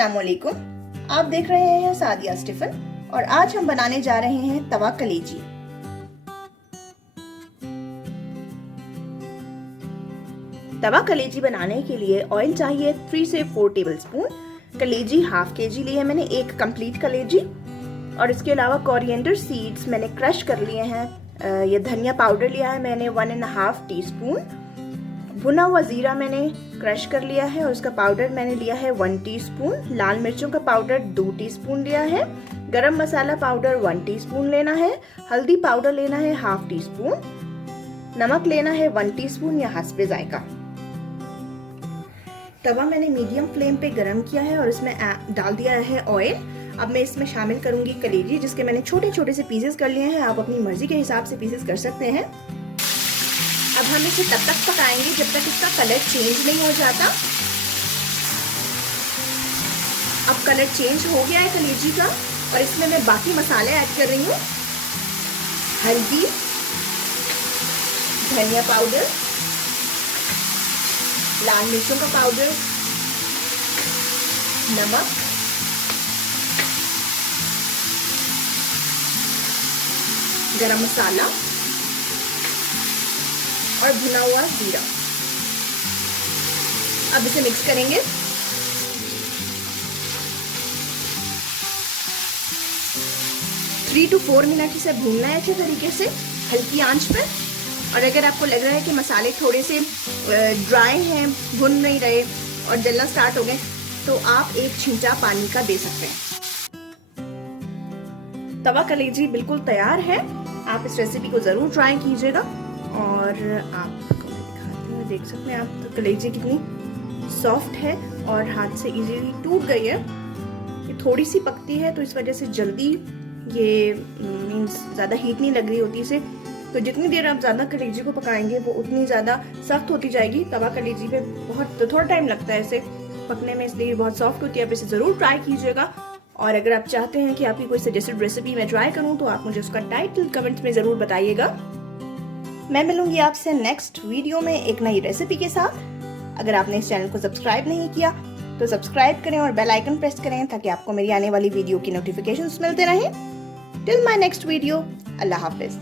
अस्सलामुअलैकुम। आप देख रहे हैं सादियाज़ टिफिन और आज हम बनाने जा रहे हैं तवा कलेजी। तवा कलेजी बनाने के लिए ऑयल चाहिए 3 से 4 टेबलस्पून। कलेजी हाफ केजी ली है मैंने, एक कंप्लीट कलेजी। और इसके अलावा कोरिएंडर सीड्स मैंने क्रश कर लिए हैं। ये धनिया पाउडर लिया है मैंने 1.5 टीस्पून। भुना हुआ जीरा मैंने क्रश कर लिया है और उसका पाउडर मैंने लिया है 1 टीस्पून। लाल मिर्चों का पाउडर 2 टीस्पून लिया है। गरम मसाला पाउडर 1 टीस्पून लेना है। हल्दी पाउडर लेना है हाफ टीस्पून। नमक लेना है 1 टीस्पून या हस्बे जायका। तवा मैंने मीडियम फ्लेम पे गरम किया है और इसमें डाल दिया है ऑयल। अब मैं इसमें शामिल करूंगी कलेजी, जिसके मैंने छोटे छोटे से पीसेस कर लिए हैं। आप अपनी मर्जी के हिसाब से पीसेस कर सकते हैं। अब हम इसे तब तक पकाएंगे जब तक इसका कलर चेंज नहीं हो जाता। अब कलर चेंज हो गया है कलेजी का और इसमें मैं बाकी मसाले ऐड कर रही हूँ। हल्दी, धनिया पाउडर, लाल मिर्चों का पाउडर, नमक, गरम मसाला और भुना हुआ जीरा। अब इसे मिक्स करेंगे। थ्री टू 4 मिनट इसे भूनना है अच्छे तरीके से हल्की आंच पर। और अगर आपको लग रहा है कि मसाले थोड़े से ड्राई हैं, भुन नहीं रहे और जलना स्टार्ट हो गए, तो आप एक छींटा पानी का दे सकते हैं। तवा कलेजी बिल्कुल तैयार है। आप इस रेसिपी को जरूर ट्राई कीजिएगा। और आपको मैं दिखाती हूँ, देख सकते हैं आप तो कलेजी कितनी सॉफ्ट है और हाथ से इजीली टूट गई है। ये थोड़ी सी पकती है तो इस वजह से जल्दी ये मीन्स ज़्यादा हीट नहीं लग रही होती इसे। तो जितनी देर आप ज़्यादा कलेजी को पकाएंगे वो उतनी ज़्यादा सख्त होती जाएगी। तवा कलेजी पे थोड़ा टाइम लगता है इसे पकने में, इसलिए बहुत सॉफ्ट होती है। आप इसे ज़रूर ट्राई कीजिएगा। और अगर आप चाहते हैं कि आपकी कोई सजेस्टेड रेसिपी मैं ट्राई करूँ तो आप मुझे उसका टाइटल कमेंट में ज़रूर बताइएगा। मैं मिलूंगी आपसे नेक्स्ट वीडियो में एक नई रेसिपी के साथ। अगर आपने इस चैनल को सब्सक्राइब नहीं किया तो सब्सक्राइब करें और बेल आइकन प्रेस करें ताकि आपको मेरी आने वाली वीडियो की नोटिफिकेशंस मिलते रहें। Till my next video, Allah Hafiz.